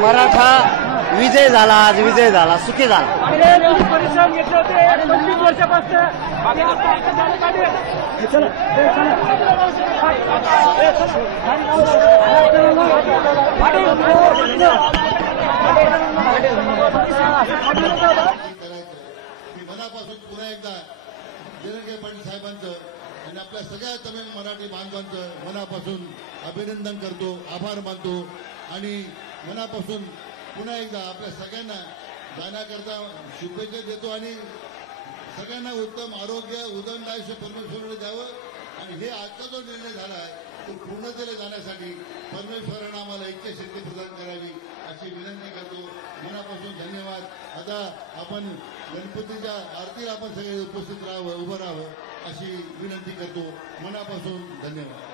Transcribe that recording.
मराठा विजय झाला, आज विजय झाला, सुखी झाला. परिश्रम घेतले होते 25 वर्षापासून. मनापासून पुन्हा एकदा जयंत पाटील साहेबांचं आणि आपल्या सगळ्या तमिळ मराठी बांधवांचं मनापासून अभिनंदन करतो, आभार मानतो आणि मनापासून पुन्हा एकदा आपल्या सगळ्यांना जाण्याकरता शुभेच्छा देतो आणि सगळ्यांना उत्तम आरोग्य, उदंड आयुष्य परमेश्वराने द्यावं आणि हे आजचा जो निर्णय झाला आहे तो पूर्णतेला जाण्यासाठी परमेश्वरानं आम्हाला इच्छाशक्ती प्रदान करावी अशी विनंती करतो. मनापासून धन्यवाद. आता आपण गणपतीच्या आरतीला आपण सगळे उपस्थित राहावं, उभं राहावं अशी विनंती करतो. मनापासून धन्यवाद.